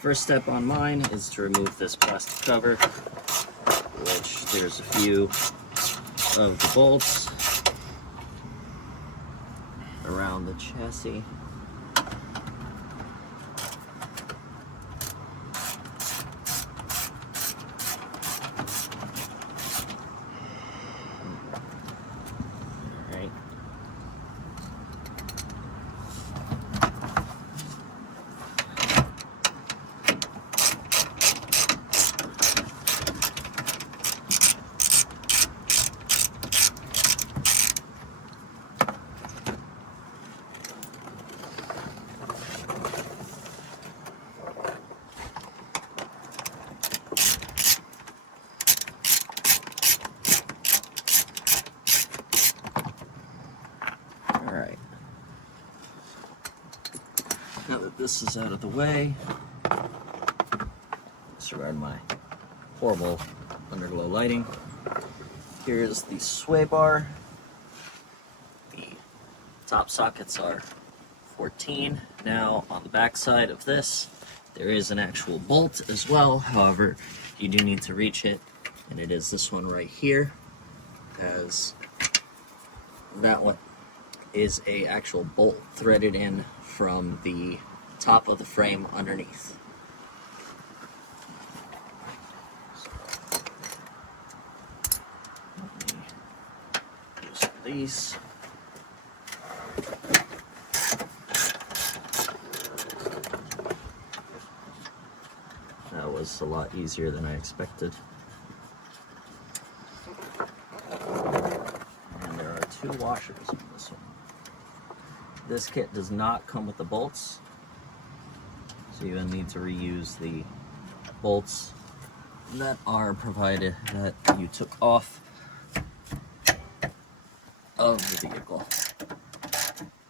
First step on mine is to remove this plastic cover, which there's a few of the bolts around the chassis. Alright, now that this is out of the way, disregard my horrible underglow lighting. Here's the sway bar. The top sockets are 14. Now on the back side of this, there is an actual bolt as well. However, you do need to reach it, and it is this one right here, as that one is a actual bolt threaded in from the top of the frame underneath. Let me use these. That was a lot easier than I expected. And there are 2 washers on this one. This kit does not come with the bolts, so you will need to reuse the bolts that are provided that you took off of the vehicle.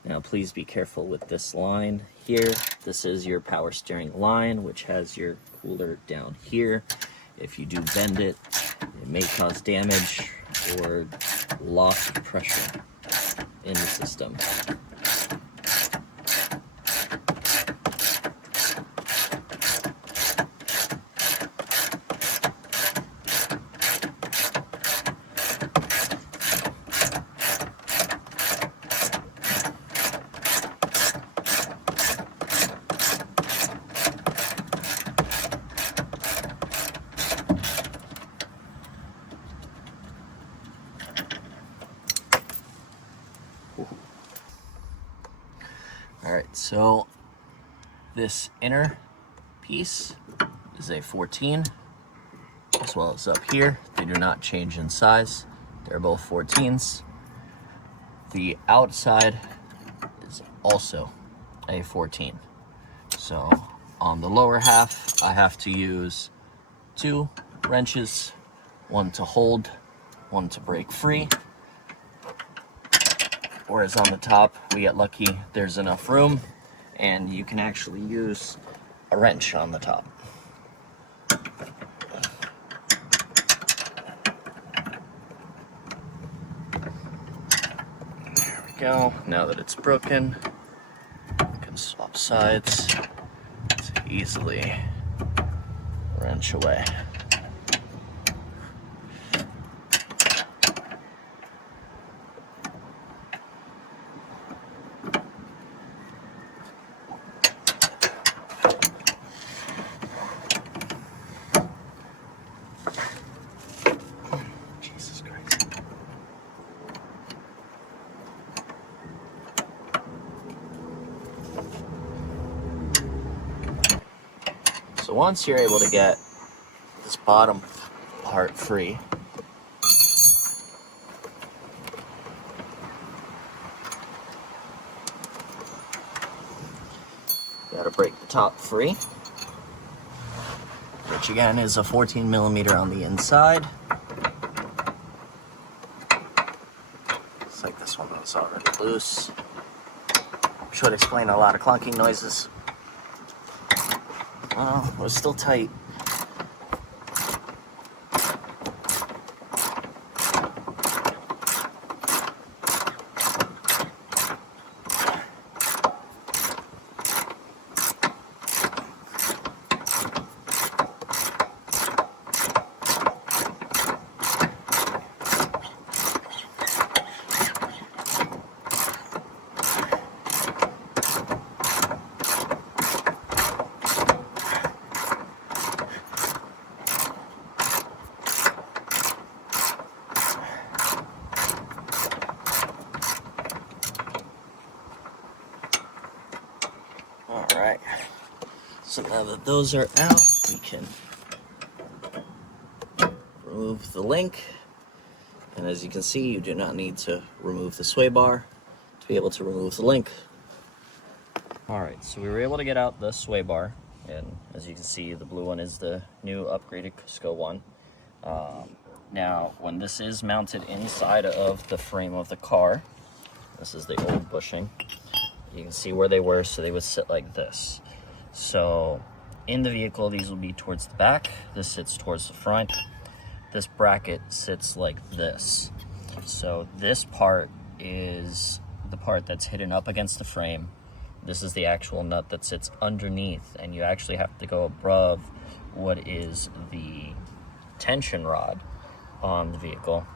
Now please be careful with this line here. This is your power steering line, which has your cooler down here. If you do bend it, it may cause damage or loss of pressure in the system. Alright, so this inner piece is a 14, as well as up here. They do not change in size. They're both 14s. The outside is also a 14. So on the lower half, I have to use 2 wrenches, one to hold, one to break free. Whereas on the top, we get lucky, there's enough room, and you can actually use a wrench on the top. There we go. Now that it's broken, you can swap sides to easily wrench away. So once you're able to get this bottom part free, you gotta break the top free, which again is a 14 millimeter on the inside. Looks like this one was already loose, which would explain a lot of clunking noises. Oh, it was still tight. So now that those are out, we can remove the link. And as you can see, you do not need to remove the sway bar to be able to remove the link. All right, so we were able to get out the sway bar. And as you can see, the blue one is the new upgraded Cusco one. Now, when this is mounted inside of the frame of the car, this is the old bushing, you can see where they were, so they would sit like this. So in the vehicle, these will be towards the back. This sits towards the front. This bracket sits like this. So this part is the part that's hidden up against the frame. This is the actual nut that sits underneath, and you actually have to go above what is the tension rod on the vehicle.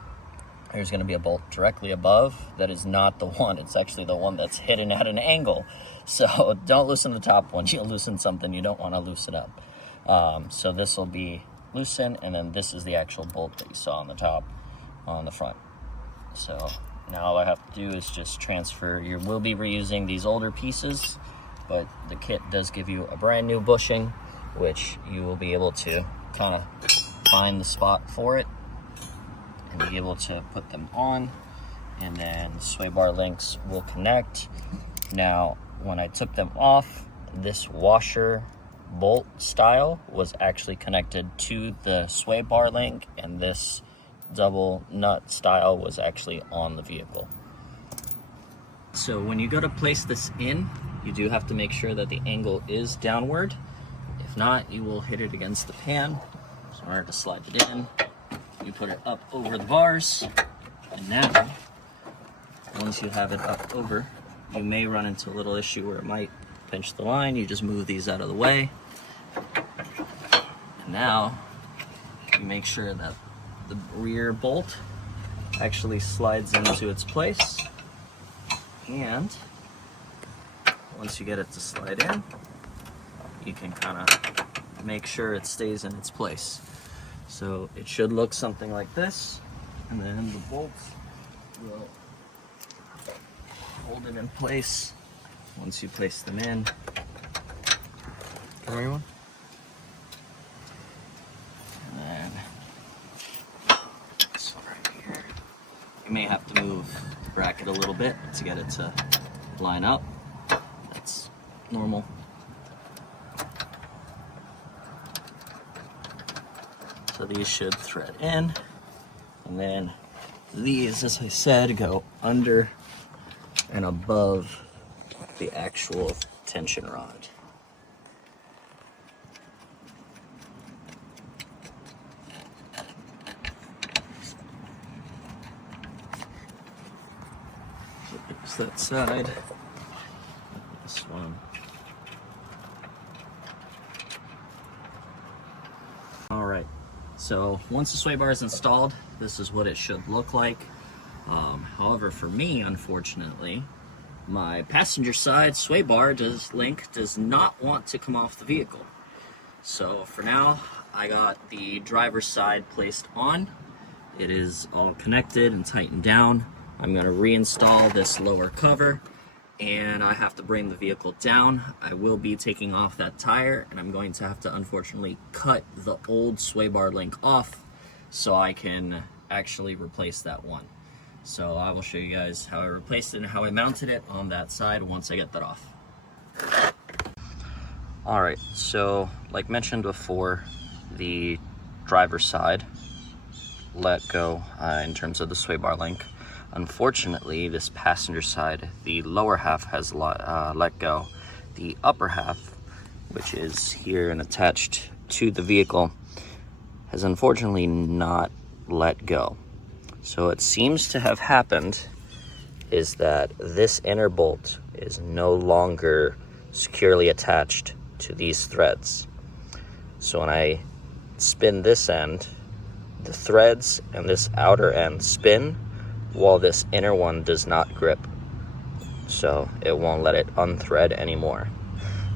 There's going to be a bolt directly above. That is not the one. It's actually the one that's hidden at an angle. So don't loosen the top one. You'll loosen something you don't want to loosen up. So this will be loosened, and then this is the actual bolt that you saw on the top, on the front. So now all I have to do is just transfer. You will be reusing these older pieces, but the kit does give you a brand new bushing, which you will be able to kind of find the spot for it and be able to put them on, and then the sway bar links will connect. Now, when I took them off, this washer bolt style was actually connected to the sway bar link, and this double nut style was actually on the vehicle. So when you go to place this in, you do have to make sure that the angle is downward. If not, you will hit it against the pan. So in order to slide it in, you put it up over the bars, and now once you have it up over, you may run into a little issue where it might pinch the line. You just move these out of the way, and now you make sure that the rear bolt actually slides into its place, and once you get it to slide in, you can kind of make sure it stays in its place. So it should look something like this, and then the bolts will hold it in place once you place them in. Can anyone? And then this one right here. You may have to move the bracket a little bit to get it to line up. That's normal. So these should thread in, and then these, as I said, go under and above the actual tension rod. So there's that side. This one. All right. So once the sway bar is installed, this is what it should look like. However, for me, unfortunately, my passenger side sway bar does not want to come off the vehicle. So for now, I got the driver's side placed on. It is all connected and tightened down. I'm going to reinstall this lower cover, and I have to bring the vehicle down. I will be taking off that tire, and I'm going to have to unfortunately cut the old sway bar link off so I can actually replace that one. So I will show you guys how I replaced it and how I mounted it on that side once I get that off. All right, so like mentioned before, the driver's side let go in terms of the sway bar link. Unfortunately, this passenger side, the lower half has let go. The upper half, which is here and attached to the vehicle, has unfortunately not let go. So it seems to have happened is that this inner bolt is no longer securely attached to these threads. So when I spin this end, the threads and this outer end spin, while this inner one does not grip. So it won't let it unthread anymore.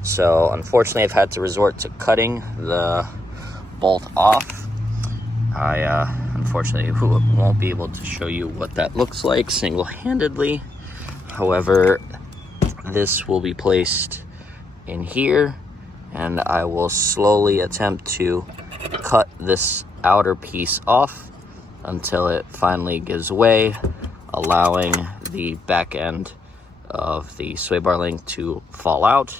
So unfortunately, I've had to resort to cutting the bolt off. I unfortunately won't be able to show you what that looks like single-handedly. However, this will be placed in here, and I will slowly attempt to cut this outer piece off until it finally gives way, allowing the back end of the sway bar link to fall out.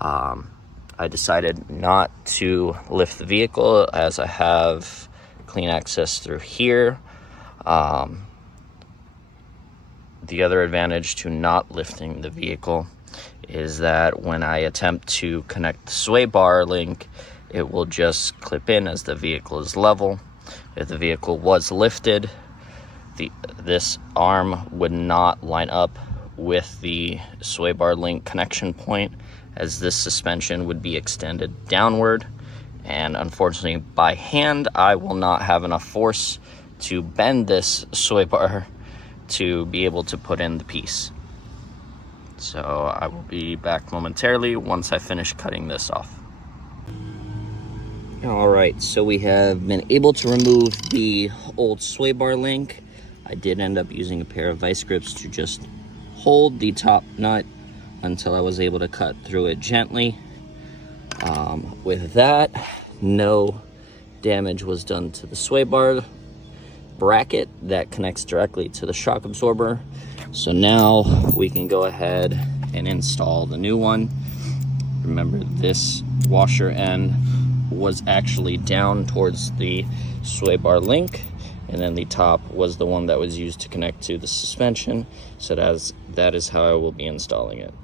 I decided not to lift the vehicle as I have clean access through here. The other advantage to not lifting the vehicle is that when I attempt to connect the sway bar link, it will just clip in as the vehicle is level. If the vehicle was lifted, this arm would not line up with the sway bar link connection point, as this suspension would be extended downward, and unfortunately by hand I will not have enough force to bend this sway bar to be able to put in the piece. So I will be back momentarily once I finish cutting this off. Alright, so we have been able to remove the old sway bar link. I did end up using a pair of vice grips to just hold the top nut until I was able to cut through it gently. With that, no damage was done to the sway bar bracket that connects directly to the shock absorber. So now we can go ahead and install the new one. Remember, this washer end was actually down towards the sway bar link, and then the top was the one that was used to connect to the suspension. So that is how I will be installing it.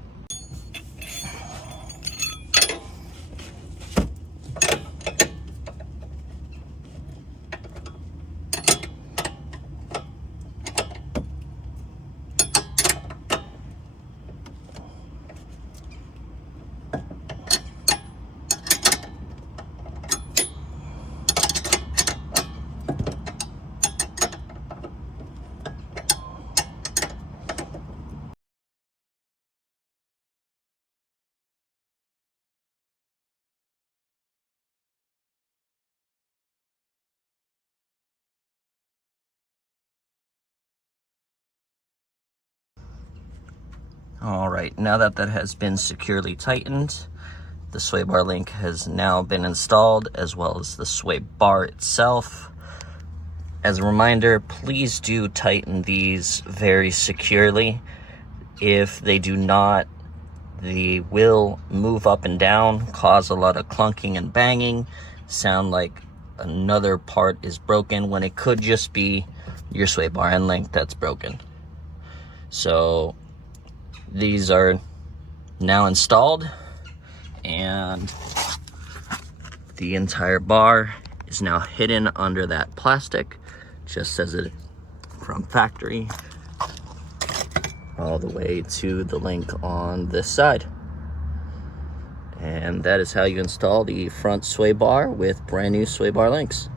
All right, now that has been securely tightened, the sway bar link has now been installed, as well as the sway bar itself. As a reminder, please do tighten these very securely. If they do not, they will move up and down, cause a lot of clunking and banging, sound like another part is broken when it could just be your sway bar end link that's broken. So these are now installed, and the entire bar is now hidden under that plastic, just as it from factory, all the way to the link on this side. And that is how you install the front sway bar with brand new sway bar links.